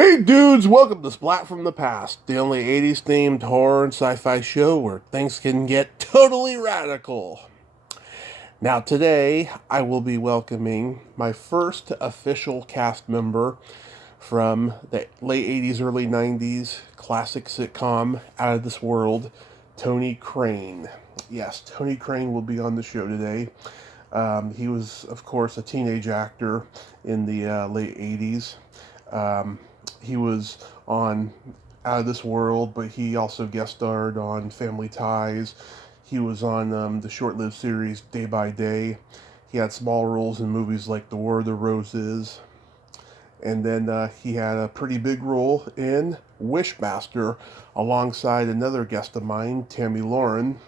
Hey dudes, welcome to Splat from the Past, the only 80s themed horror and sci fi show where things can get totally radical. Now, today I will be welcoming my first official cast member from the late 80s, early 90s classic sitcom Out of This World, Tony Crane. Yes, Tony Crane will be on the show today. He was, of course, a teenage actor in the late 80s. Um, he was on Out of This World, but he also guest starred on Family Ties. He was on the short-lived series Day by Day. He had small roles in movies like The War of the Roses. And then he had a pretty big role in Wishmaster alongside another guest of mine, Tammy Lauren.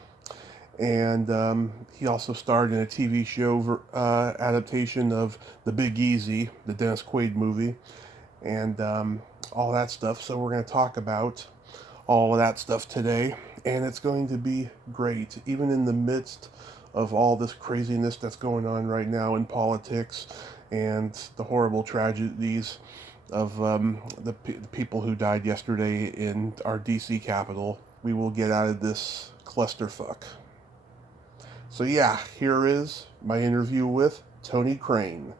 And he also starred in a TV show adaptation of The Big Easy, the Dennis Quaid movie, and all that stuff. So we're going to talk about all of that stuff today, and it's going to be great, even in the midst of all this craziness that's going on right now in politics and the horrible tragedies of the people who died yesterday in our DC capital. We will get out of this clusterfuck. So yeah, here is my interview with Tony Crane.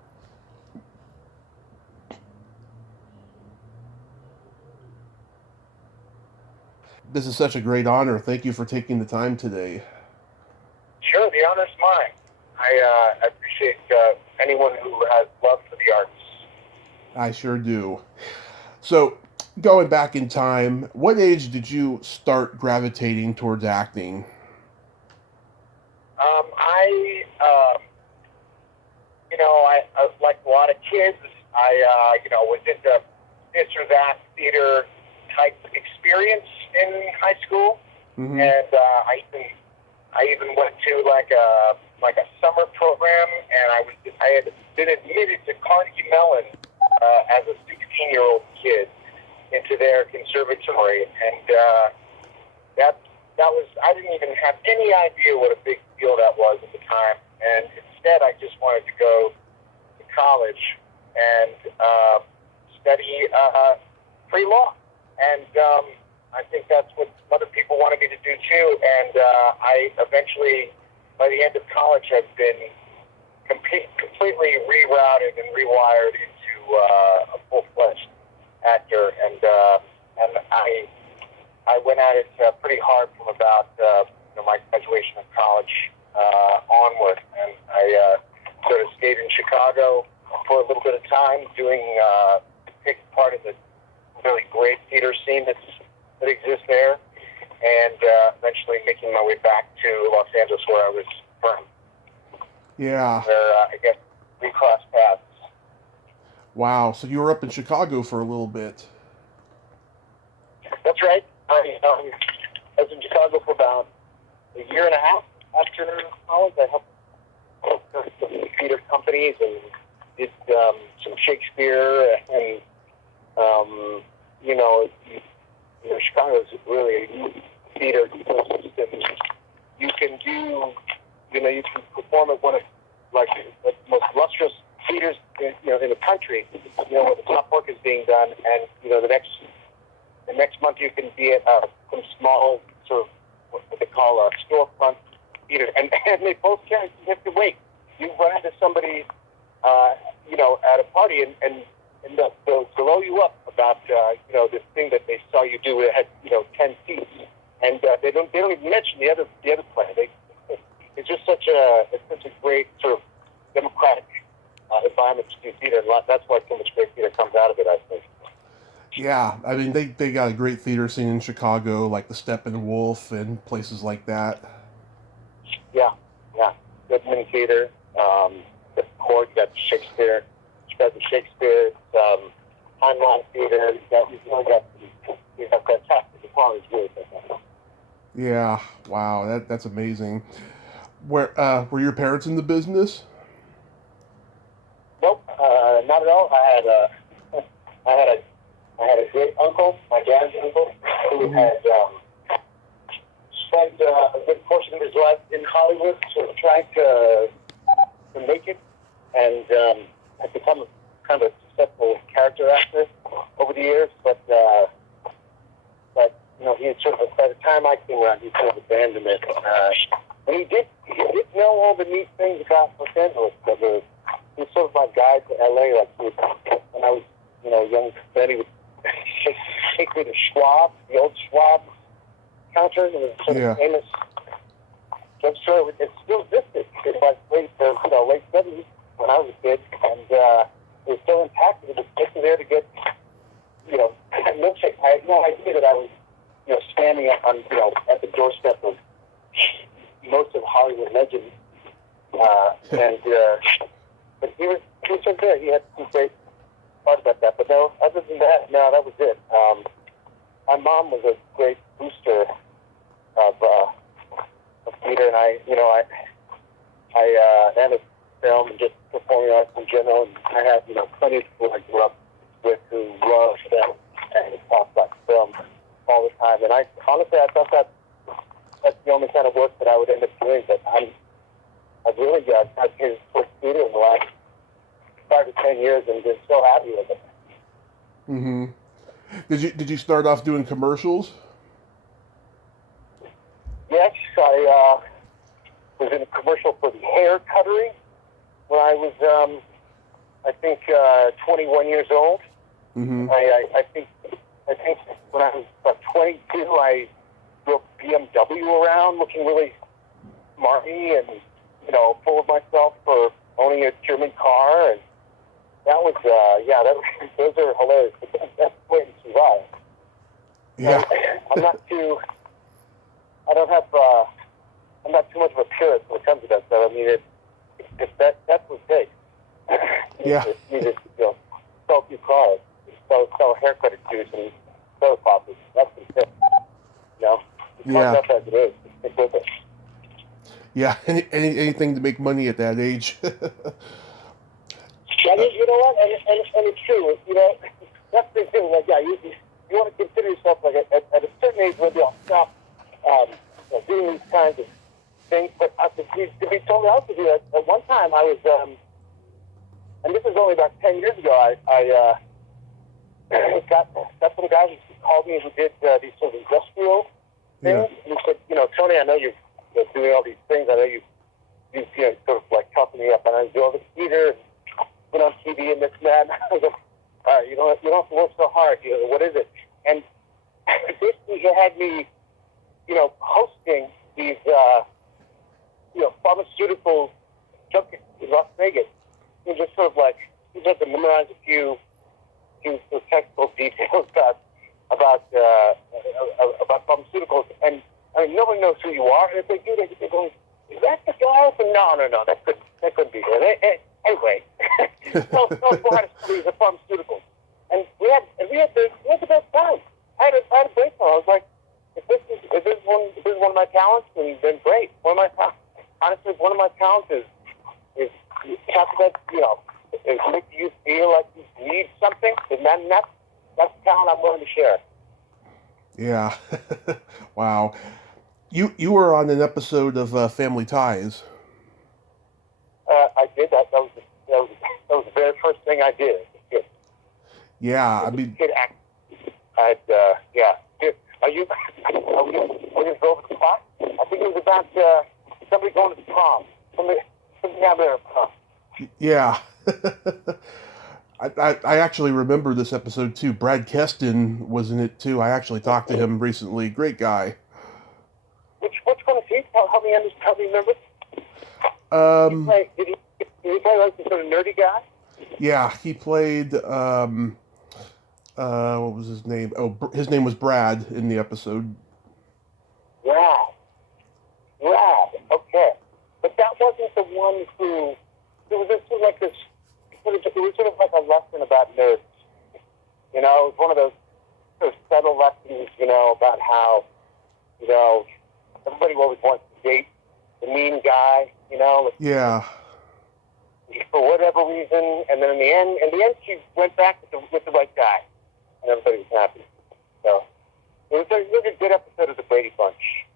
This is such a great honor. Thank you for taking the time today. Sure, the honor's mine. I appreciate anyone who has love for the arts. I sure do. So, going back in time, what age did you start gravitating towards acting? I like a lot of kids, was into this or that theater type experience in high school, Mm-hmm. and I even went to like a summer program, and I had been admitted to Carnegie Mellon as a 16-year-old kid into their conservatory, and that was, I didn't even have any idea what a big deal that was at the time, and instead I just wanted to go to college and study pre-law, and I think that's what other people wanted me to do too, and I eventually, by the end of college, had been completely rerouted and rewired into a full-fledged actor, and I went at it pretty hard from about my graduation of college onward, and I sort of stayed in Chicago for a little bit of time, taking part in the really great theater scene that exists there, and eventually making my way back to Los Angeles, where I was from. Yeah. Where I guess we crossed paths. Wow. So you were up in Chicago for a little bit. That's right. I was in Chicago for about a year and a half after college. I helped some theater companies and did some Shakespeare, and Chicago is really a theater ecosystem. You can you can perform at one of the most lustrous theaters in the country, where the top work is being done, and the next month you can be at some small sort of what they call a storefront theater, and they both carry significant weight. You run into somebody, at a party, and they'll blow you up about this thing that they saw you do. It had 10 seats, and they don't even mention the other play. It's just such a great sort of democratic environment to do theater, and that's why so much great theater comes out of it, I think. Yeah, I mean they got a great theater scene in Chicago, like the Steppenwolf and places like that. Yeah. Goodman Theater, the Court, you got Shakespeare, Timeline Theater. You got fantastic performance, really fantastic. Yeah, wow, that's amazing. Were your parents in the business? Nope, not at all. I had a great uncle, my dad's uncle, who Mm-hmm. had spent a good portion of his life in Hollywood, sort of trying to make it, and had become kind of a successful character actor over the years, but you know, he had sort of, by the time I came around, he sort of abandoned it. And he did know all the neat things about Los Angeles. He was sort of my guide to LA. Like when I was, you know, young, then he would take me to Schwab, the old Schwab counter, and it was sort of famous drugstore. It still existed. It was like late 70s when I was a kid, and it was still intact. It was taken there to get, you know, milkshake. I had no idea that I was, you know, standing up on, you know, at the doorstep of most of Hollywood legends. But he was just there. He had some great thought about that. But no, other than that, no, that was it. My mom was a great booster of theater, and I had a film and just performing arts in general. And I had, you know, plenty of people I grew up with who loved film and talked about film all the time. And I honestly, I thought that's the only kind of work that I would end up doing. But I've really got his theater in the last 5 to 10 years, and been so happy with it. Mm-hmm. Did you start off doing commercials? Yes, I was in a commercial for the hair cuttery when I was, I think, 21 years old. Mm-hmm. I think when I was about 22, I drove BMW around looking really smarty and, you know, full of myself for owning a German car, and that was, those are hilarious. But that's the way to survive. Yeah. I'm not too much of a purist when it comes to that stuff. I mean, that's what it takes. Yeah. You just, you know, sell a few cars, sell haircut juice and soda poppers. That's what it takes. You know? It's Yeah. fucked up as it is. It's with it. Yeah, anything to make money at that age. You know what? And it's true. You know, that's the thing. Like, yeah, you want to consider yourself like at a certain age where you'll stop doing these kinds of things. But to be totally honest with you, at one time I was, and this was only about 10 years ago. I got some guys who called me who did these sort of industrial things. Yeah. And he said, you know, Tony, I know you're doing all these things. I know you know, sort of like talking me up, and I do all this theater, and on TV and this and that. I was like, all right, you don't have to work so hard. You know, what is it? And basically, he had me, you know, hosting these, you know, pharmaceutical junkets in Las Vegas. And just sort of like, you just have to memorize a few technical details about pharmaceuticals. And I mean, nobody knows who you are. And if they do, they're going, is that the guy? No, that couldn't be him. Anyway, so how to study the pharmaceuticals, and we had the best time. I had a great time. I was like, if this is one of my talents, then great. Honestly, one of my talents is that, you know, is make you feel like you need something, and that's the talent I'm willing to share. Yeah. Wow. You were on an episode of Family Ties. I did that. That was the very first thing I did. Yeah, I mean. Are you going to go over the spot? I think it was about somebody going to the prom. Somebody having their prom. Yeah. I actually remember this episode too. Brad Keston was in it too. I actually talked to him recently. Great guy. Which one is he? Help me remember. Did he play like the sort of nerdy guy? Yeah, he played. What was his name? Oh, his name was Brad in the episode. Brad. Okay, but that wasn't the one who. It was just like this. It was sort of like a lesson about nerds. You know, it was one of those sort of subtle lessons. You know, about how, you know, everybody always wants to date the mean guy. You know. Yeah. For whatever reason, and then in the end, she went back with the right guy, and everybody was happy. So it was a good episode of the Brady Bunch.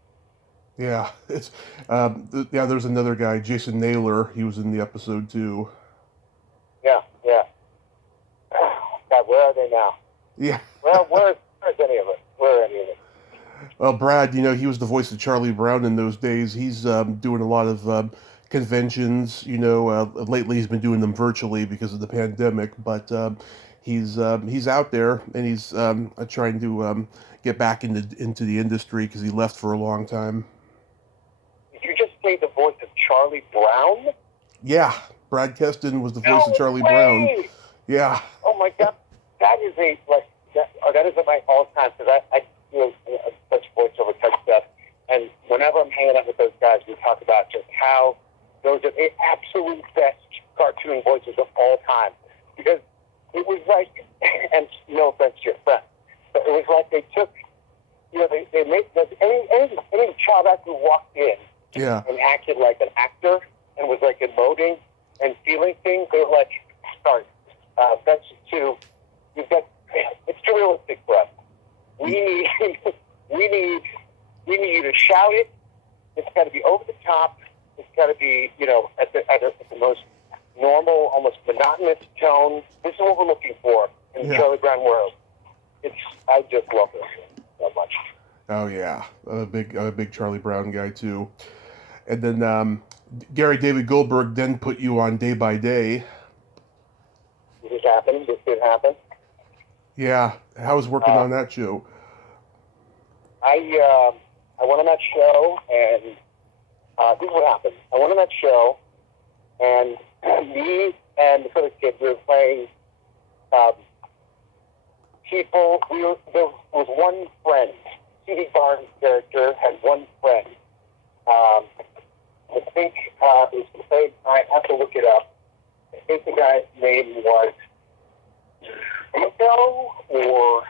Yeah, it's there's another guy, Jason Naylor. He was in the episode too. Yeah. God, where are they now? Yeah. Well, where's any of it? Where are any of it? Well, Brad, he was the voice of Charlie Brown in those days. He's doing a lot of conventions. Lately he's been doing them virtually because of the pandemic, but he's out there and he's trying to get back into the industry because he left for a long time. Did you just say the voice of Charlie Brown? Yeah, Brad Keston was the voice of No Charlie Brown. way! Yeah, Oh my God, that is that is my all-time, because I do such voiceover type stuff, and whenever I'm hanging out with those guys, we talk about just how those are the absolute best cartoon voices of all time, because it was like, and no offense to your friend, but it was like they took, they made any child actor who walked in yeah, and acted like an actor and was like emoting and feeling things. They were like, sorry, that's too. You've got. It's too realistic for us. We need, we need, we need you to shout it. It's got to be over the top. It's got to be, at the most normal, almost monotonous tone. This is what we're looking for in the Charlie Brown world. I just love this so much. Oh yeah, I'm a big Charlie Brown guy too. And then Gary David Goldberg then put you on Day by Day. This happened. This did happen. Yeah, how was working on that show? I went on that show, and this is what happened. I went on that show, and me and the other kids were playing people. There was one friend. C.D. Barnes' character had one friend. I think it was played. I have to look it up. I think the guy's name was Nico, or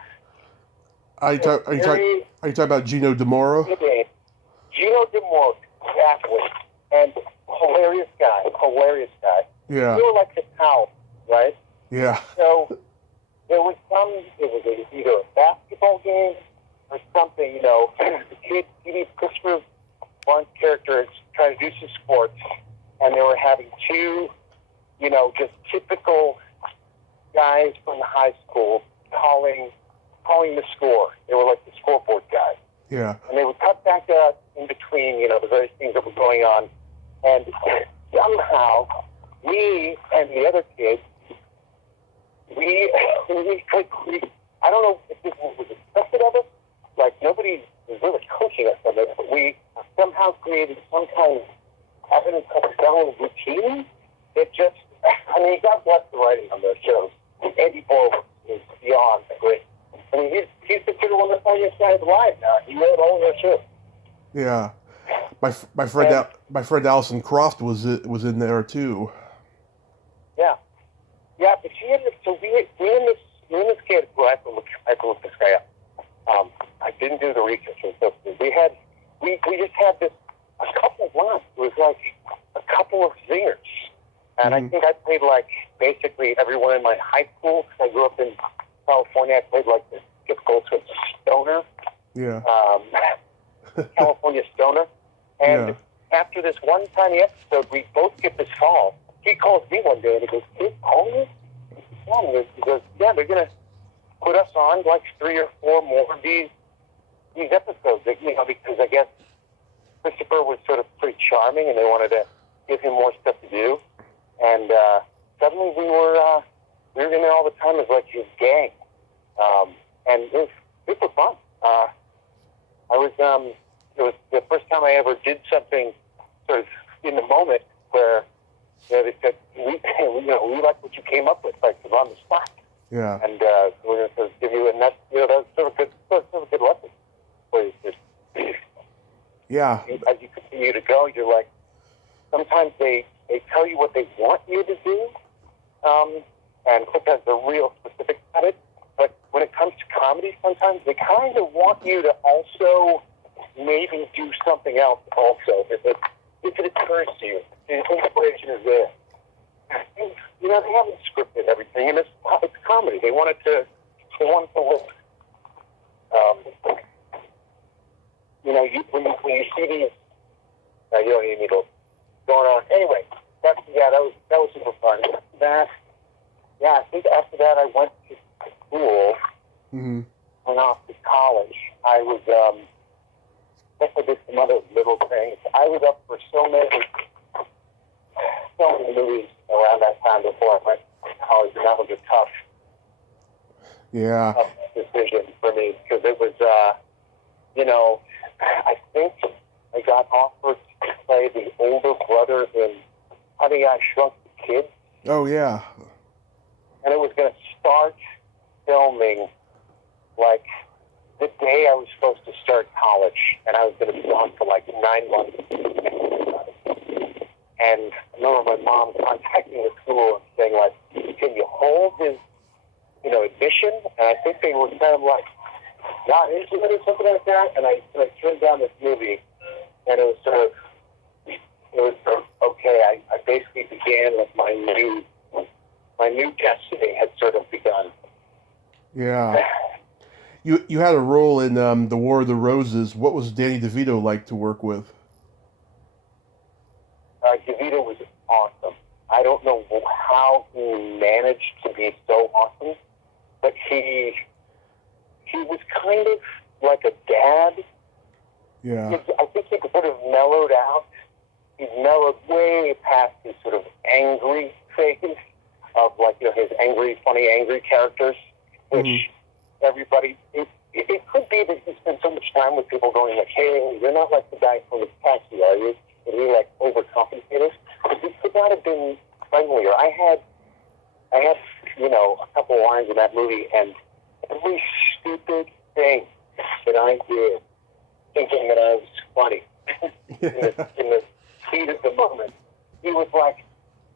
Are you talking about Gino DeMoro? Gino DeMoro, exactly. And hilarious guy. Yeah. You were like the pal, right? Yeah. So there was it was either a basketball game or something, the kid, Christopher Barnes' character is trying to do some sports, and they were having two, just typical guys from the high school calling the score. They were like the scoreboard guys. Yeah. And they would cut back in between, the various things that were going on. And somehow, me and the other kids, we I don't know if this was expected of us. Like, nobody was really coaching us on this, but we somehow created some kind of Abbott and Costello routine that just, God bless the writing on those shows. Andy Borg is beyond great. He's considered one of the funniest guys alive now. He wrote all of their shows. Yeah. My friend Allison Croft was in there too. Yeah. Yeah, but she ended up, so we and this kid, who I have to look this guy up. I didn't do the research. So we just had a couple of lines. It was like a couple of zingers. And I think I played like basically everyone in my high school. I grew up in California. I played like the typical sort of stoner. Yeah. California stoner. And after this one tiny episode, we both get this call. He calls me one day and he goes, "Can you call me?" He goes, "Yeah, they're going to put us on like 3 or 4 more of these episodes." Because I guess Christopher was sort of pretty charming and they wanted to give him more stuff to do. And suddenly we were in there all the time as like his gang. And it was super fun. It was the first time I ever did something sort of in the moment where they said, we like what you came up with, like, on the spot. Yeah. And we're going to sort of give you, and that's, that was sort of a good lesson. Where Yeah. as you continue to go, you're like, sometimes they tell you what they want you to do, and sometimes they're real specific about it. But when it comes to comedy, sometimes they kind of want you to also maybe do something else also, if it occurs to you. The inspiration is there. And, they haven't scripted everything, and it's comedy. They want it to look. When you see these, you don't even need to going on. Anyway, that was super fun. I think after that I went to school, Mm-hmm. went off to college, I was, I did some other little things. I was up for so many movies around that time before I went to college, and that was a tough decision for me, because it was, I think I got offered to play the older brother in Honey, I Shrunk the Kids. Oh, yeah. And it was going to start filming, like, the day I was supposed to start college, and I was going to be gone for, like, 9 months. And I remember my mom contacting the school and saying, like, can you hold his, admission? And I think they were kind of like, not into it or something like that. And I turned down this movie, and it was sort of okay. I basically began with my new destiny had sort of begun. Yeah. You had a role in The War of the Roses. What was Danny DeVito like to work with? DeVito was awesome. I don't know how he managed to be so awesome, but he was kind of like a dad. Yeah. I think he sort of mellowed out. He's mellowed way past his sort of angry phase of, like, his funny, angry characters, which everybody, it could be that he spent so much time with people going like, hey, you're not like the guy from the taxi, are you? And he, like, overcompensated. But he could not have been friendlier. I had a couple lines in that movie, and every stupid thing that I did, thinking that I was funny, in the heat of the moment, he was like,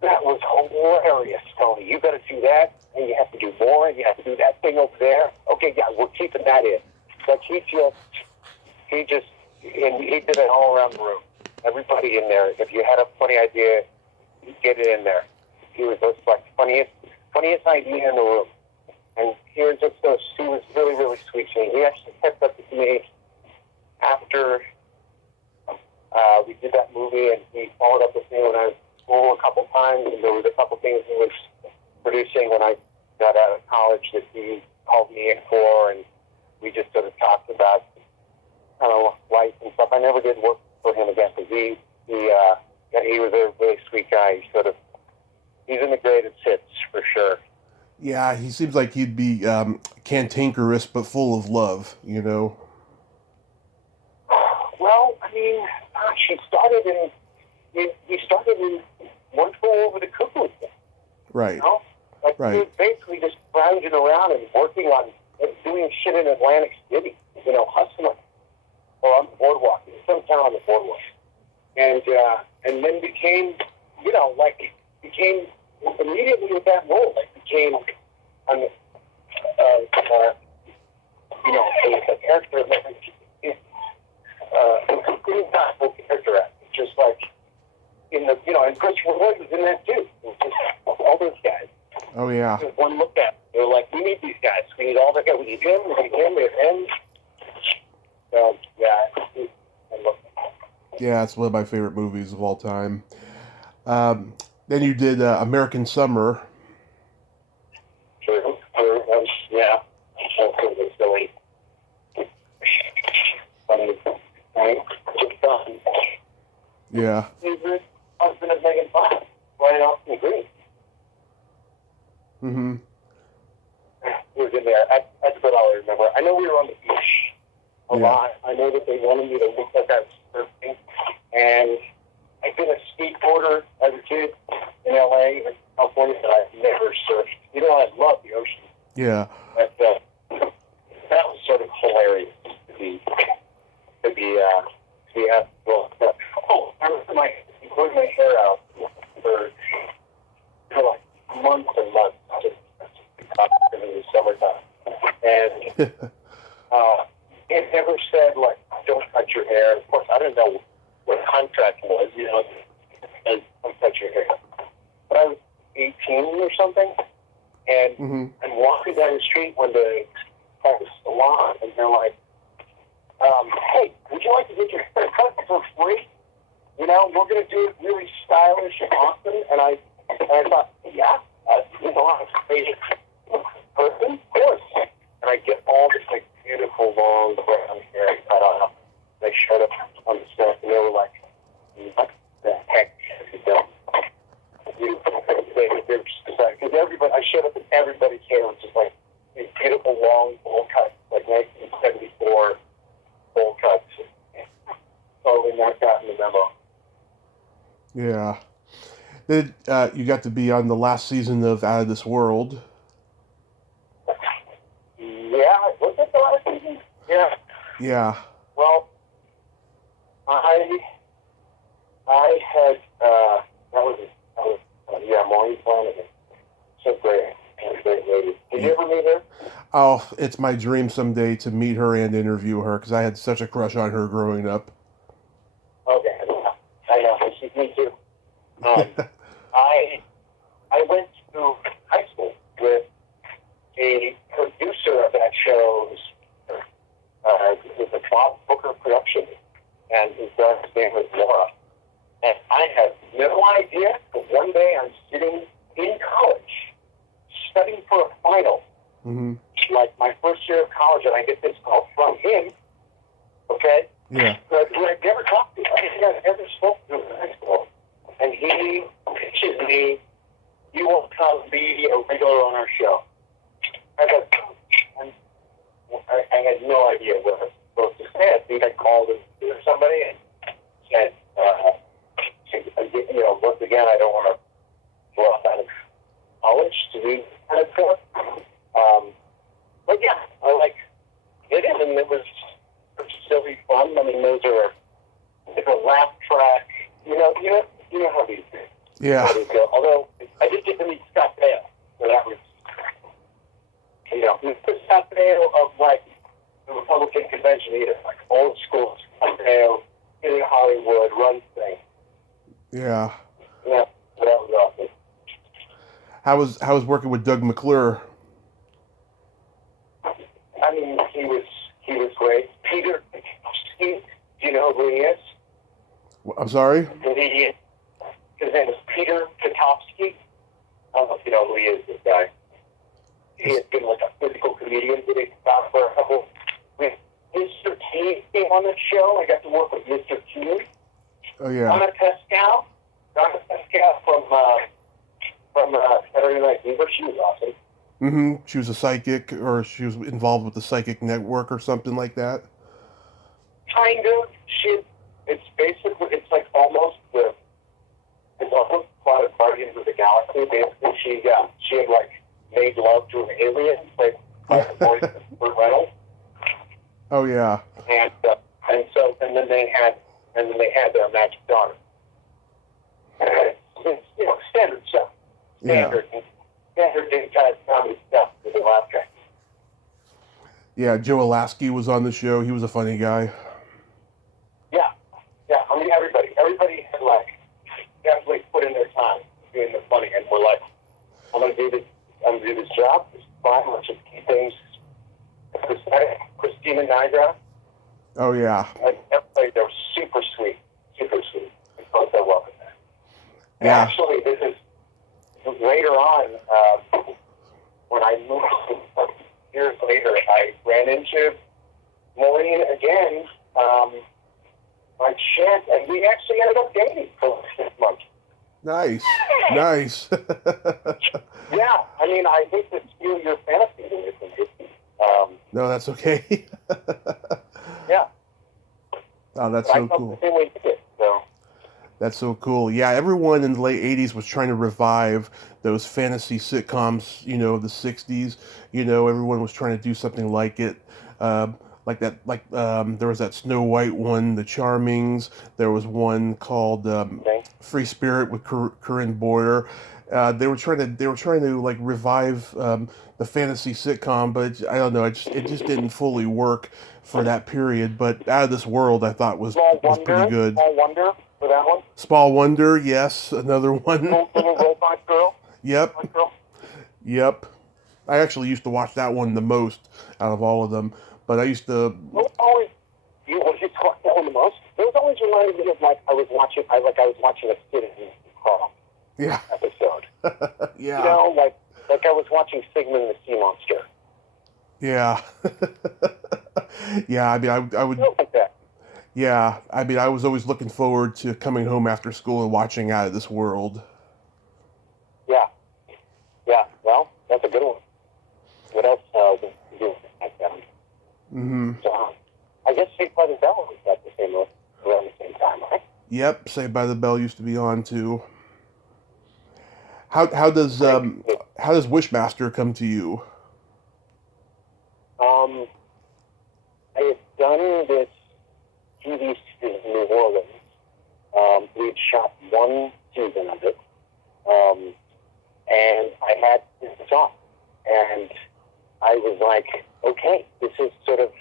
that was hilarious, Tony. You got to do that, and you have to do more, and you have to do that thing over there. Okay, yeah, we're keeping that in. Like, he did it all around the room. Everybody in there. If you had a funny idea, get it in there. He was just like funniest idea in the room. And he was really, really sweet to me. He actually kept up with me after we did that movie, and he followed up with me when I was in school a couple times, and there was a couple things he was producing when I got out of college that he called me in for, and we just sort of talked about kind of life and stuff. I never did work for him again, because he was a really sweet guy. He's in the greatest hits for sure. Yeah, he seems like he'd be cantankerous but full of love, Well, I mean, gosh, he started in One Flew Over the Cuckoo's Nest. Right. Like, right. He was basically just lounging around and working on doing shit in Atlantic City, hustling, or on the boardwalk, sometime on the boardwalk, and then became immediately with that role, became a character that complete gospel character actor, just like and Christopher Lloyd was in that too. Just all those guys. Oh yeah. Just one look at them. They were like, we need these guys. We need all the guys. We need him. We need him. We need him. So yeah. Yeah, it's one of my favorite movies of all time. Then you did American Summer. True. Yeah. That's silly. Just done. Yeah. Favorite husband of Megan Fox, Ryan Austin Green. Mm-hmm. He was in there. That's about all I remember. I know we were on the beach a lot. I know that they wanted me to look like I was surfing, and I did a skateboarder as a kid in LA and California, but I've never surfed. I love the ocean. Yeah. But that was sort of hilarious to be I remember growing my hair out for like months and months, just in the summertime, and it never said like don't cut your hair. Of course, I didn't know what contract was, as don't cut your hair. But I was 18 or something, and I'm walking down the street one day at the salon, and they're like, hey, would you like to get your hair cut for free? We're going to do it really stylish and awesome. And I thought, yeah, I'm a crazy person, of course. And I get all long bowl cuts, like 1974 bowl cuts. Totally not gotten the memo. Yeah. Then you got to be on the last season of Out of This World. Yeah, was it the last season? Yeah. Yeah. Well, I had Maureen Flanagan. So great, great lady. Did you ever meet her? Oh, it's my dream someday to meet her and interview her because I had such a crush on her growing up. Okay, I know. She's me too. I went to high school with a producer of that show's. It was a Bob Booker production, and his daughter's name was Laura. And I had no idea, but one day I'm sitting in college, studying for a final, like my first year of college, and I get this call from him, okay? Yeah. Who I've never talked to. I think I've ever spoken to in high school. And he pitches me, you will come be a regular on our show. I had no idea what I was supposed to say. I think I called somebody and said, once again, I don't want to drop out of college to do this kind of stuff. But yeah, I did it, and it was silly fun. I mean, those are like a laugh track. You know how these things. Yeah. Although I did get to meet Scott Baio, so that was, Scott Baio of the Republican convention, either old school Scott Baio in Hollywood runs things. Yeah. Yeah, that was awesome. How was working with Doug McClure? I mean, he was great. Peter, do you know who he is? I'm sorry? Comedian. His name is Peter Katofsky. I don't know if you know who he is, this guy. He has been like a physical comedian. He got for a couple. Mr. T came on the show. I got to work with Mr. T. Oh, yeah. Donna Pescal from Saturday Night Fever. She was awesome. She was a psychic, or she was involved with the Psychic Network or something like that. Kind of. It's almost Guardians of the Galaxy. Basically, she had made love to an alien, played by the voice of Burt Reynolds. Oh yeah. And then they had their magic daughter. Standard stuff. Standard kind of comedy stuff with the laugh track. Yeah, Joe Alasky was on the show. He was a funny guy. Yeah. I mean, everybody had definitely put in their time doing the funny, and we're like, I'm gonna do this job. It's fine. Let's just keep things prosthetic. Christina Nigra. Oh yeah. Everybody, they were super sweet. I felt so welcome there. Yeah. Actually, this is later on when I moved. Years later, I ran into Maureen again. My chance, and we actually ended up dating for 6 months. Nice. Yeah, I mean, I hate to steal your fantasy. No, that's okay. Yeah. Oh, that's so cool. The same way you did, so. That's so cool. Yeah, everyone in the late 80s was trying to revive those fantasy sitcoms, the 60s. Everyone was trying to do something like it. There was that Snow White one, The Charmings. There was one called Free Spirit with Corinne Boyer. They were trying to revive the fantasy sitcom, but I don't know, it just didn't fully work for that period. But Out of This World, I thought was pretty good. Small Wonder for that one. Small Wonder, yes, another one. Little robot girl. Yep. Yep. I actually used to watch that one the most out of all of them. But I used to. You talk that one the most. It was always reminded me of I was watching a Citizen Carl episode. Yeah. Like I was watching Sigmund the Sea Monster. Yeah. Yeah. I mean, I would. Like that. Yeah. I mean, I was always looking forward to coming home after school and watching Out of This World. Yeah. Well, that's a good one. What else did you do? Yep, Saved by the Bell used to be on too. How does Wishmaster come to you? I had done this TV series in New Orleans. We had shot one season of it, and I had this song, and I was like, okay, this is sort of,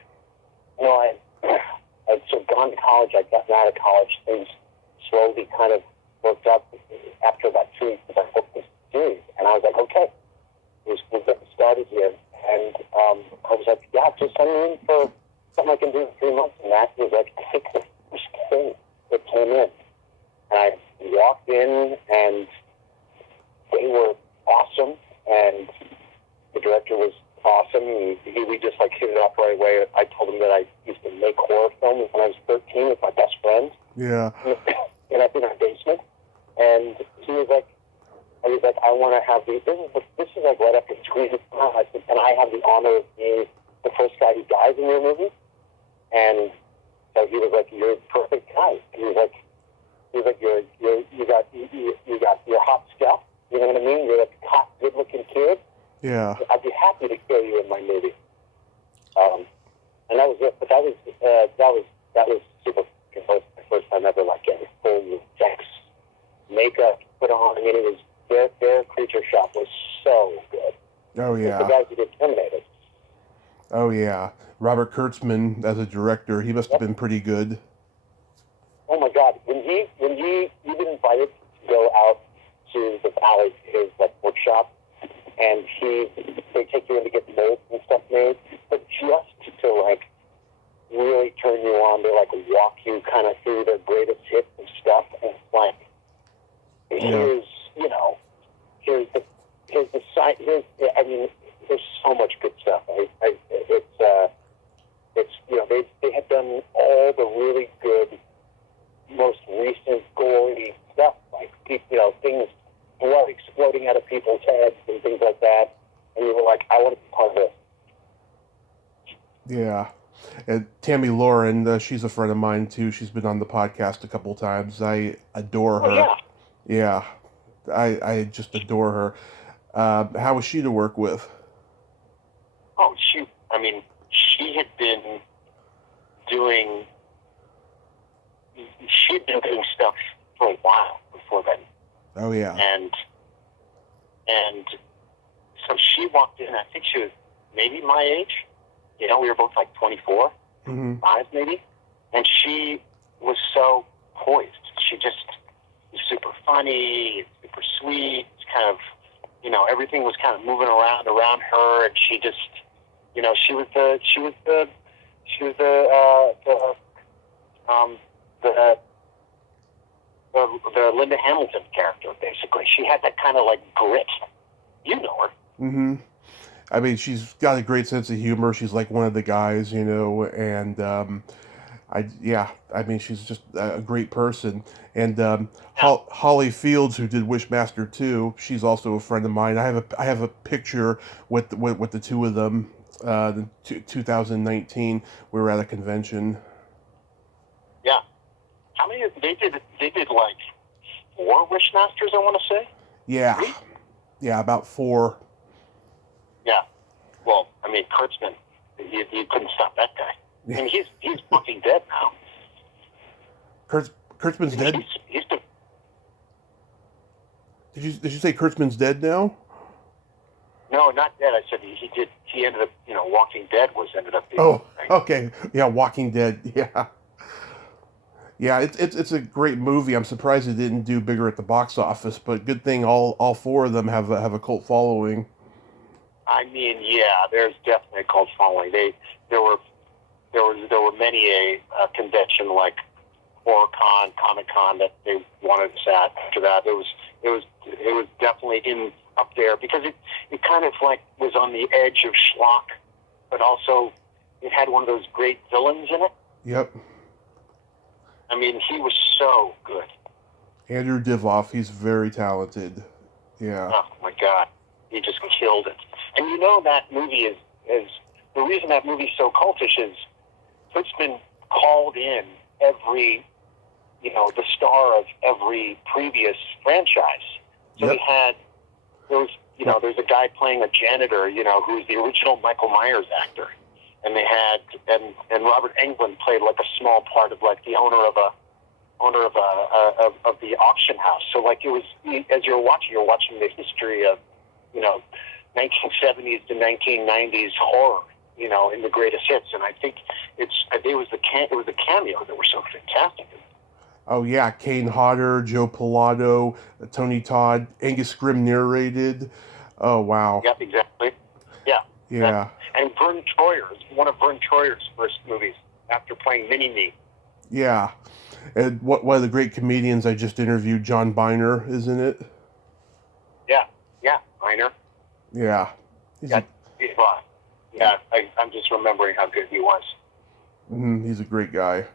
I'd sort of gone to college, I'd gotten out of college, things slowly kind of worked up after about 2 weeks, I booked this series, and I was like, okay, we'll get started here, and I was like, yeah, just send me in for something I can do in 3 months, and that was like, I think the first thing that came in, and I walked in, and they were awesome, and the director was awesome. We just like hit it off right away. I told him that I used to make horror films when I was 13 with my best friend. Yeah. And up in our basement. And he was like, I want to have these. This is like right after tweeted. I said, can I have the honor of being the first guy who dies in your movie? And so he was like, you're a perfect guy. He was like, you got your hot stuff. You know what I mean? You're like a hot, good-looking kid. Yeah. I'd be happy to kill you in my movie. And that was it. But that was super. It was the first time ever like getting full sex, makeup put on. I mean, it was their creature shop was so good. Oh yeah. The guys who did Terminator. Oh yeah. Robert Kurtzman as a director, he must have been pretty good. Oh my God! When you've been invited to go out to the valley, his like workshop. And they take you in to get molds and stuff made, but just to like really turn you on, they like walk you kind of through their greatest hits and stuff, and it's like, here's the site. I mean, there's so much good stuff. They had done all the really good, most recent gory stuff, like things. Blood exploding out of people's heads and things like that, and you were like, I want to be part of this. Yeah. And Tammy Lauren, she's a friend of mine too. She's been on the podcast a couple times. I adore her. Oh, yeah. I just adore her. How was she to work with? Oh, she had been doing stuff for a while before then. Oh yeah. And so she walked in, I think she was maybe my age. We were both like 24, 5 maybe. And she was so poised. She just was super funny, super sweet. It's kind of, everything was kind of moving around her, and she just, she was the Linda Hamilton character, basically. She had that kind of like grit. You know her. Mm-hmm. I mean, she's got a great sense of humor. She's like one of the guys, and I mean, she's just a great person. And Holly Fields, who did Wishmaster 2, she's also a friend of mine. I have a picture with the two of them. 2019, we were at a convention. Yeah. How many? They did like 4 Wishmasters, I want to say. Yeah. 3? Yeah, about 4. Yeah. Well, I mean, Kurtzman, you couldn't stop that guy. I mean, he's fucking dead now. Kurtzman's dead? He's the... Did you say Kurtzman's dead now? No, not dead. I said he ended up, Walking Dead ended up being... Oh, okay. Yeah, Walking Dead. Yeah. Yeah, it's a great movie. I'm surprised it didn't do bigger at the box office, but good thing all 4 of them have a cult following. I mean, yeah, there's definitely a cult following. There were many a convention like HorrorCon, Comic-Con that they wanted us at after that. It was definitely up there because it kind of like was on the edge of schlock, but also it had one of those great villains in it. Yep. I mean, he was so good. Andrew Divoff, he's very talented. Yeah. Oh my God, he just killed it. And that movie is the reason that movie's so cultish is Kurtzman called in every the star of every previous franchise. So Yep. there's a guy playing a janitor, who's the original Michael Myers actor. And they had, and Robert Englund played like a small part of like the owner of the auction house. So like it was, as you're watching the history of, 1970s to 1990s horror, in the greatest hits. And I think it was the cameo that were so fantastic. Oh yeah, Kane Hodder, Joe Pilato, Tony Todd, Angus Scrimm narrated. Oh wow. Yep, exactly. Yeah. Yeah. And Vern Troyer, one of Vern Troyer's first movies after playing Mini-Me. Yeah. And one of the great comedians I just interviewed, John Biner, is in it. Yeah, Biner. Yeah. He's fun. Yeah, I'm just remembering how good he was. He's a great guy.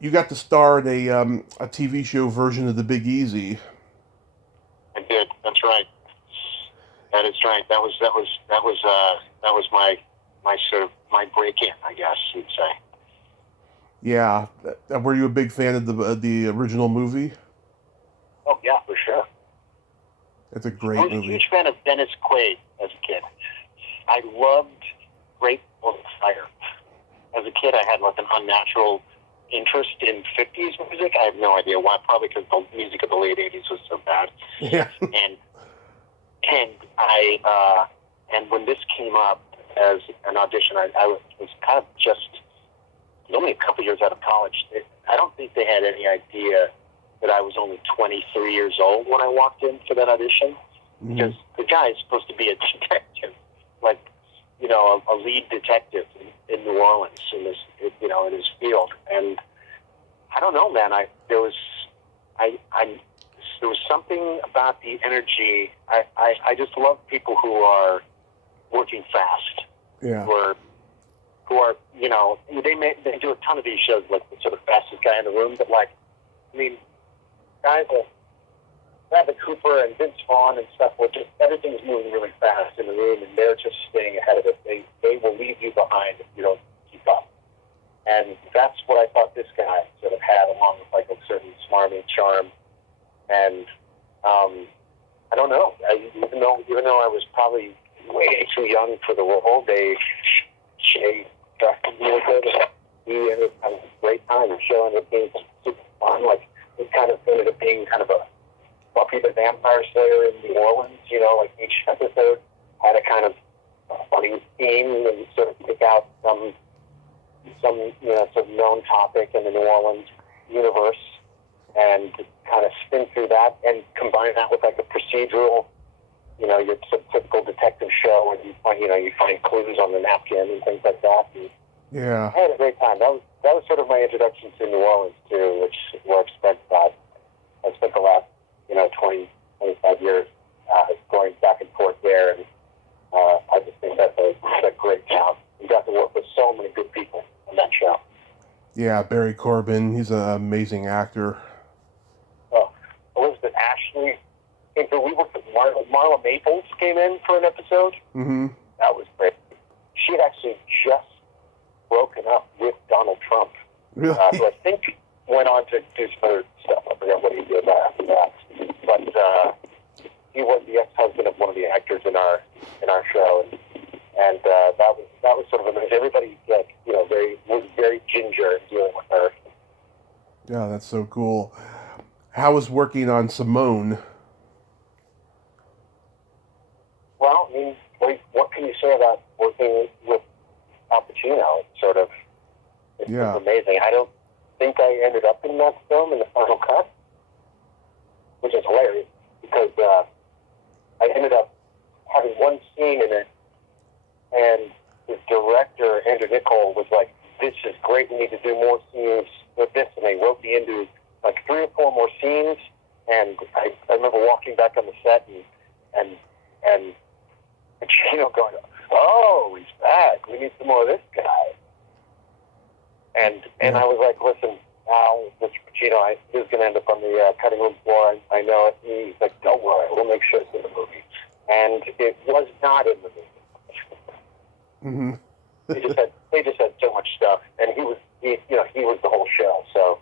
You got to star in a TV show version of The Big Easy. I did. That's right. That is right. That was my sort of my break-in, I guess you'd say. Yeah. Were you a big fan of the original movie? Oh yeah, for sure. It's a great movie. I was a huge fan of Dennis Quaid as a kid. I loved Great Balls of Fire. As a kid, I had like an unnatural interest in 50s music. I have no idea why. Probably because the music of the late 80s was so bad. Yeah. And when this came up as an audition, I was kind of just only a couple years out of college. I don't think they had any idea that I was only 23 years old when I walked in for that audition. Because the guy is supposed to be a detective, like, a lead detective in New Orleans in his field. And I don't know, man. There was something about the energy. I just love people who are working fast. Yeah. Who are they do a ton of these shows like the sort of fastest guy in the room, but like, I mean, guys like Bradley Cooper and Vince Vaughn and stuff, where just everything's moving really fast in the room, and they're just staying ahead of it. They will leave you behind if you don't keep up. And that's what I thought this guy sort of had, along with like a certain smarmy charm. And I don't know. Even though I was probably way too young for the role, they drafted me with it. We ended up having a great time. The show ended up being super fun. Like, it kind of ended up being kind of a Buffy the Vampire Slayer in New Orleans. Like each episode had a kind of funny theme and sort of pick out some sort of known topic in the New Orleans universe and kind of spin through that and combine that with like a procedural, your typical detective show, and you find clues on the napkin and things like that. And Yeah. I had a great time. That was sort of my introduction to New Orleans too, which is where I spent the last 20, 25 years going back and forth there, and I just think that's a great town. You got to work with so many good people on that show. Yeah, Barry Corbin, he's an amazing actor. Oh, Elizabeth Ashley. We worked with Marla Maples came in for an episode. Mm-hmm. That was great. She had actually just broken up with Donald Trump. Really? Who I think went on to do some other stuff. I forget what he did after that. But he was the ex-husband of one of the actors in our show, and that was sort of amazing. Everybody was very ginger dealing with her. Yeah, that's so cool. How was working on Simone? Well, I mean, what can you say about working with Al Pacino? It's amazing. I don't think I ended up in that film in the final cut, which is hilarious because I ended up having one scene in it, and the director, Andrew Niccol, was like, "This is great. We need to do more scenes with this," and they wrote me into like 3 or 4 more scenes. And I remember walking back on the set and Pacino going, "Oh, he's back. We need some more of this guy." And I was like, "Listen, now, Mr. Pacino, this is going to end up on the cutting room floor. I know it." And he's like, "Don't worry, we'll make sure it's in the movie." And it was not in the movie. Mm-hmm. They just had so much stuff, and he was the whole show. So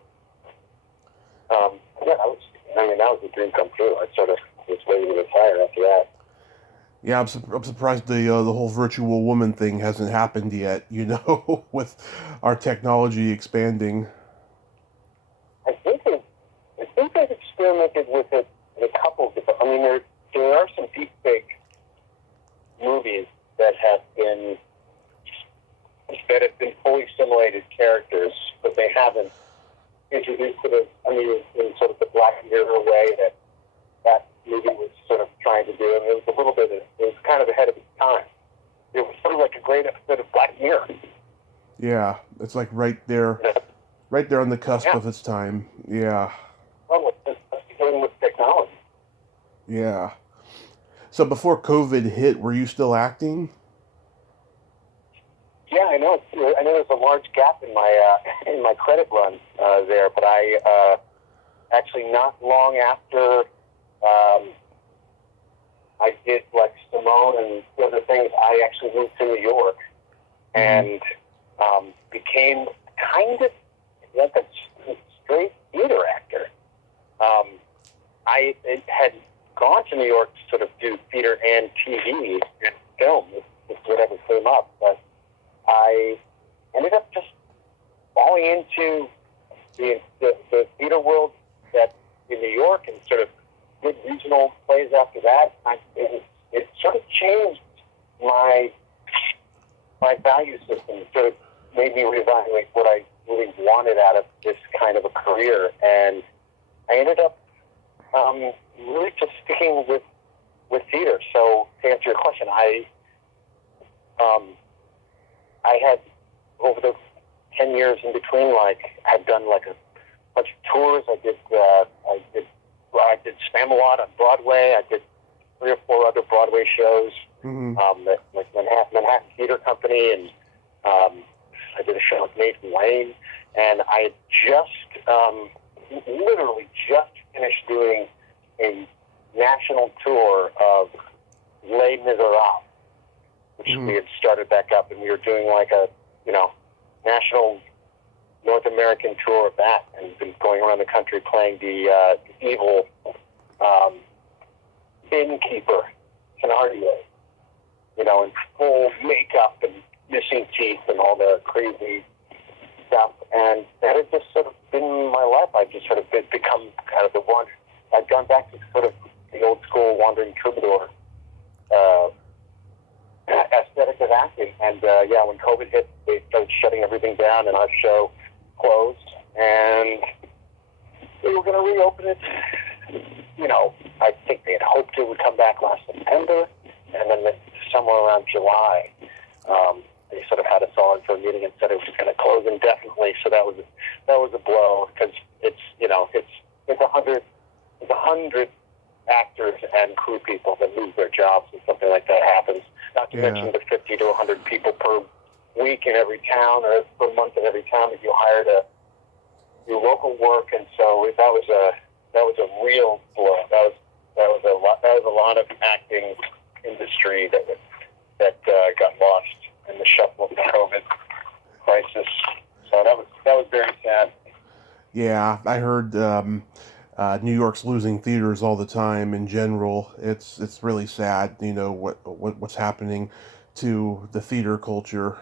mean, that was a dream come true. I sort of was ready to retire after that. Yeah, I'm surprised the whole virtual woman thing hasn't happened yet, with our technology expanding. I think they've experimented with it in a couple of different. I mean, there are some deepfake movies that have been fully simulated characters, but they haven't introduced it. In sort of the Black Mirror way that movie was sort of trying to do. I mean, it was kind of ahead of its time. It was sort of like a great episode of Black Mirror. Yeah, it's like right there on the cusp of its time. Yeah. Well, that's dealing with technology. Yeah. So before COVID hit, were you still acting? Yeah, I know. I know there's a large gap in my credit run there, but I actually not long after I did like Simone and the other things, I actually moved to New York and became kind of like a straight theater actor. I had gone to New York to sort of do theater and TV and film, with whatever came up, but I ended up just falling into the theater world that in New York and sort of good regional plays after that. It sort of changed my value system. It sort of made me reevaluate what I really wanted out of this kind of a career, and I ended up really just sticking with theater. So to answer your question, I had over the 10 years in between, I'd done like a bunch of tours. I did Spamalot on Broadway. I did 3 or 4 other Broadway shows, like Manhattan Theater Company, and I did a show with Nathan Lane. And I had literally just finished doing a national tour of Les Miserables, which we had started back up, and we were doing like a, national North American tour of that, and been going around the country playing the evil innkeeper scenario, in full makeup and missing teeth and all the crazy stuff. And that had just sort of been my life. I'd just sort of become kind of the one. I'd gone back to sort of the old school wandering troubadour aesthetic of acting. And when COVID hit, they started shutting everything down, and our show closed. And they were going to reopen it. I think they had hoped it would come back last September, and then somewhere around July, they sort of had us all in for a meeting and said it was going to close indefinitely. So that was a blow, because it's 100 actors and crew people that lose their jobs when something like that happens. Not to mention the 50 to 100 people per week in every town, or per month in every town that you hire to do local work. And so that was a real blow. That was a lot of acting industry that got lost in the shuffle of the COVID crisis. So that was very sad. Yeah, I heard New York's losing theaters all the time. In general, it's really sad. What's happening to the theater culture.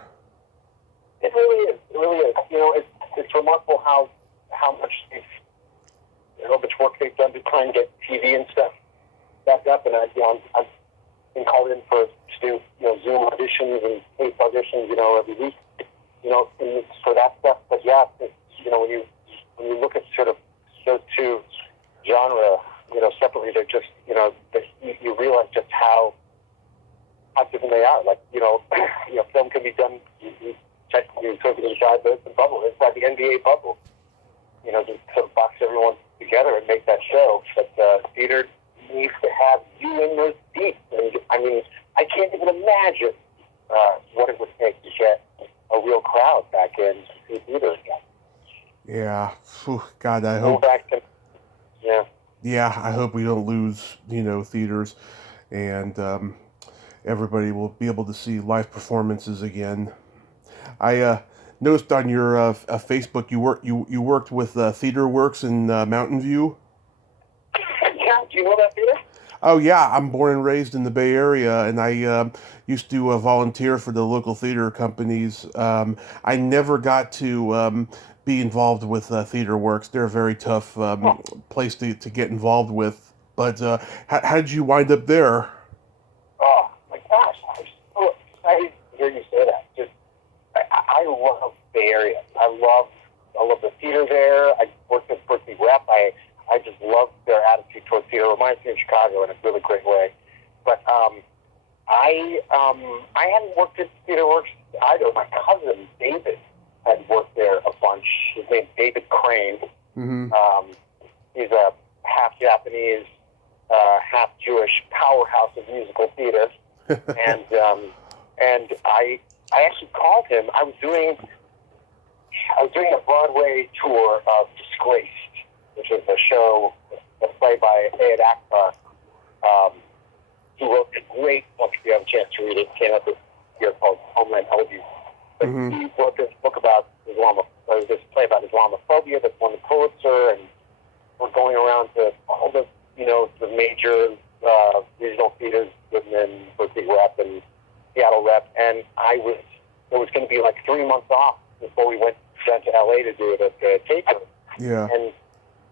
It really is. It really is. It's remarkable how much work they've done to try and get TV and stuff back up. And I've been called in to do Zoom auditions and tape auditions every week and for that stuff. But yeah, when you look at sort of those two genre separately, they're just you realize just how different they are. Like film can be done technically inside the bubble, inside the NBA bubble. Just sort of box everyone together and make that show. But theater needs to have you in those seats. And I mean, I can't even imagine what it would take to get a real crowd back in theater again. Yeah. Whew, God, I hope. Yeah, I hope we don't lose, theaters, and everybody will be able to see live performances again. I noticed on your Facebook you worked with Theater Works in Mountain View. you know that theater? Oh yeah, I'm born and raised in the Bay Area, and I used to volunteer for the local theater companies. I never got to be involved with Theater Works. They're a very tough place to get involved with. But how did you wind up there? Oh my gosh, I'm so excited to hear you say that. Just, I love the Bay Area. I love the theater there. I worked at Berkeley Rep. I just love their attitude towards theater. It reminds me of Chicago in a really great way. But I hadn't worked at Theater Works either. My cousin David had worked there a bunch. His name's David Crane. Mm-hmm. He's a half Japanese, half Jewish powerhouse of musical theater. and I actually called him. I was doing a Broadway tour of Disgraced, which was a show, a play by Ed Akbar. He wrote a great book, if you have a chance to read it. It came out this year called Homeland Elegies. But he wrote this book about this play about Islamophobia that won the Pulitzer, and we're going around to all the, the major regional theaters within Berkeley Rep and Seattle Rep, and there was going to be like 3 months off before we went down to LA to do it at the Taker. Yeah. And,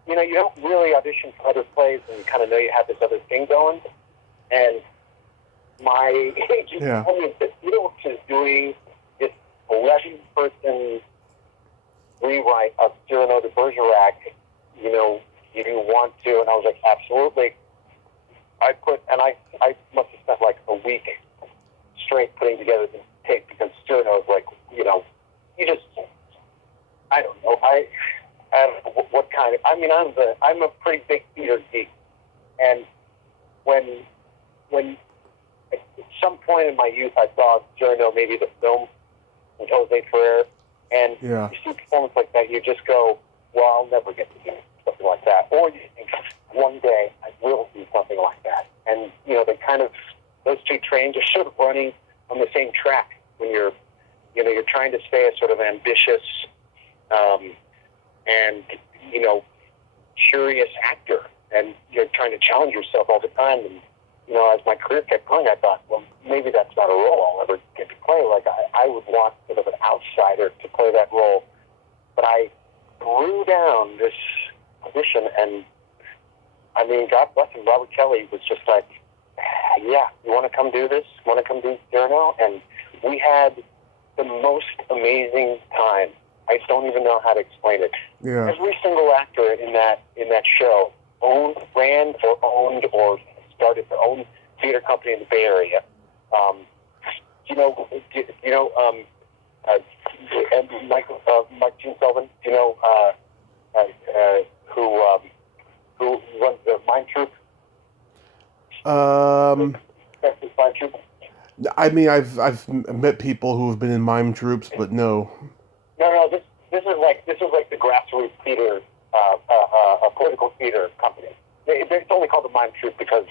you don't really audition for other plays and you kind of know you have this other thing going. And my agent told me that Theater Works is doing this 11-person rewrite of Cyrano de Bergerac. You want to? And I was like, absolutely. I must have spent like a week straight putting together the tape because Cyrano is like, I don't know. I don't know what kind of. I mean, I'm a pretty big theater geek, and when at some point in my youth I saw Cyrano, maybe the film with Jose Ferrer, and you see a performance like that, you just go, well, I'll never get to do something like that, or you think one day I will do something like that, and they kind of, those two trains are sort of running on the same track when you're trying to stay a sort of ambitious and curious actor, and you're trying to challenge yourself all the time. And as my career kept going, I thought, well, maybe that's not a role I'll ever get to play. Like I would want sort of an outsider to play that role. But I threw down this audition, and I mean, God bless him, Robert Kelly was just like, yeah, you want to come do this? Want to come do Cyrano? And we had the most amazing time. I don't even know how to explain it. Yeah. Every single actor in that show ran or owned or started their own theater company in the Bay Area. And Mike Gene Sullivan, who runs the Mime Troupe? Mime Troupe? I mean, I've met people who have been in mime troupes, but no. No. This is like the grassroots theater, a political theater company. It's only called the Mime Troupe because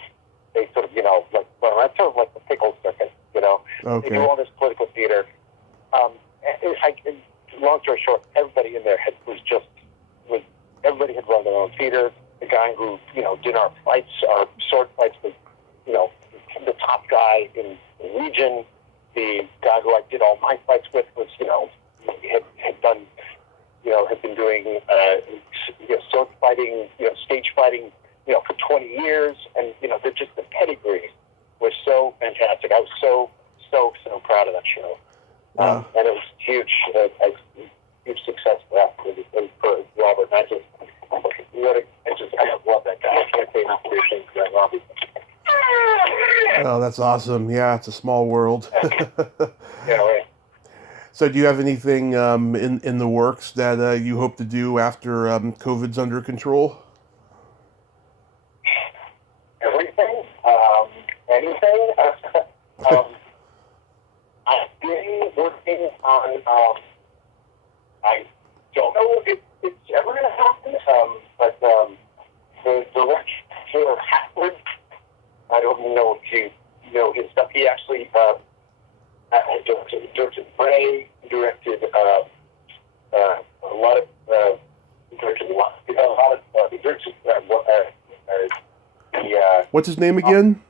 they sort of, that's sort of like the pickle circuit, Okay. They do all this political theater. Long story short, everybody in there everybody had run their own theater. The guy who, did our sword fights was, the top guy in the region. The guy who I did all my fights with was, had done, had been doing, sword fighting, stage fighting, for 20 years. And, they're just, the pedigree was so fantastic. I was so proud of that show. And it was huge success for that, for Robert. And I love that guy. I can't say enough good things about Robert. Oh, that's awesome. Yeah, it's a small world. Yeah, right. So do you have anything in the works that you hope to do after COVID's under control? Everything? Anything? I've been working on, I don't know if it's ever going to happen, but the director, Hackford, I don't know if you know his stuff. He actually directed Bray, directed a lot of The What's his name again?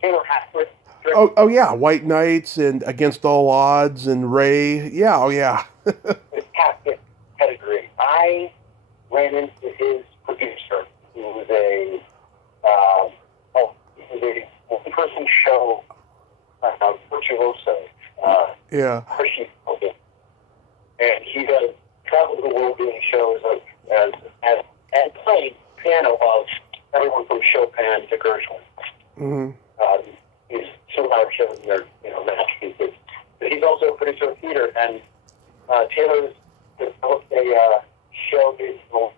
Taylor Hackford. Oh yeah, White Knights and Against All Odds and Ray. Yeah, oh yeah. Fantastic pedigree. I ran into his producer, who was a one-person show virtuoso. Yeah. And he does travel the world doing shows and playing piano of everyone from Chopin to Gershwin. Mm-hmm. He's survivor shows and they're masterpieces. But he's also a producer of theater, and Taylor's developed a show based on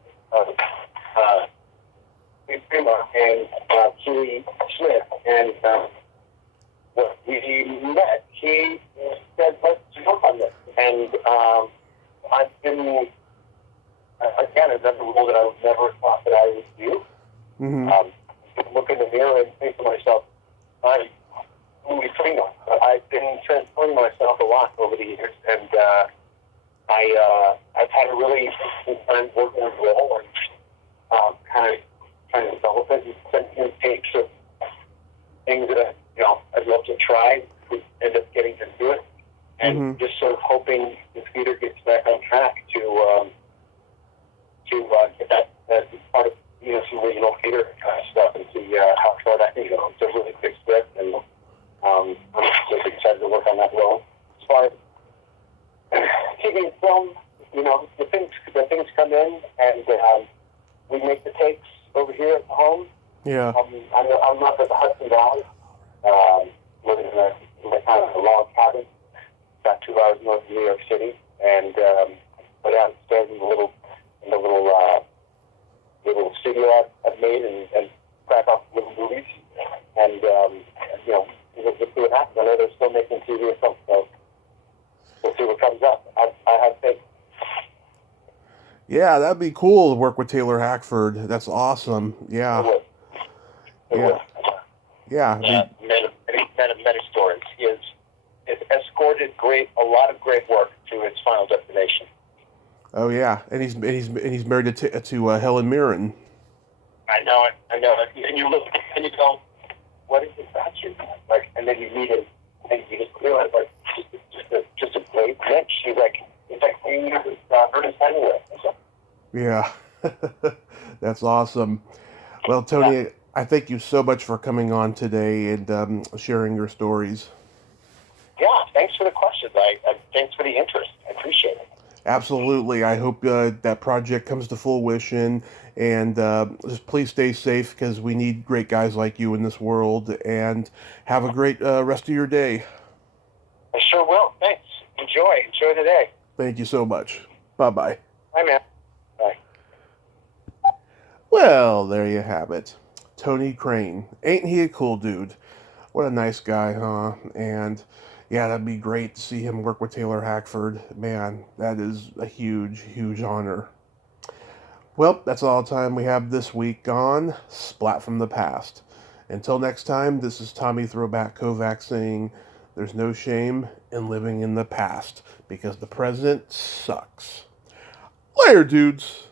Prima and Huey Smith, and when we met, he said, "Let's work on this." And I've been again another role that I never thought that I would do. Mm-hmm. Look in the mirror and think to myself, I'm Louis Prima. I've been transforming myself a lot over the years, and I've had a really interesting time working on the role and kind of trying to develop it and send him tapes of things that I'd love to try, would end up getting to do it, and just sort of hoping the theater gets back on track to get that part of some regional theater kind of stuff and see how far that can go. It's a really big script, and I'm just excited to work on that role. As far as TV and film, the things come in, and we make the takes over here at home. Yeah. I'm up at the Hudson Valley, living in a kind of a log cabin, about 2 hours north of New York City, and go downstairs in the little studio I've made and crack off little movies, and we'll see what happens. I know they're still making TV and film, so we'll see what comes up. I have faith. Yeah, that'd be cool to work with Taylor Hackford. That's awesome. Yeah. It would. Yeah. Many stories. He has escorted a lot of great work to its final destination. Oh yeah, and he's married to Helen Mirren. I know it. And you look and you go, what is it about you? Like, and then you meet him, and you just realize, like, just a great bitch. She's like, it's like hanging out with Ernest Hemingway. Yeah, that's awesome. Well, Tony, I thank you so much for coming on today and sharing your stories. Yeah, thanks for the questions. Thanks for the interest. I appreciate it. Absolutely. I hope that project comes to fruition, and just please stay safe because we need great guys like you in this world. And have a great rest of your day. I sure will. Thanks. Enjoy the day. Thank you so much. Bye-bye. Bye, man. Bye. Well, there you have it. Tony Crane. Ain't he a cool dude? What a nice guy, huh? And yeah, that'd be great to see him work with Taylor Hackford. Man, that is a huge, huge honor. Well, that's all the time we have this week on Splat from the Past. Until next time, this is Tommy Throwback Kovac saying there's no shame in living in the past because the present sucks. Later, dudes.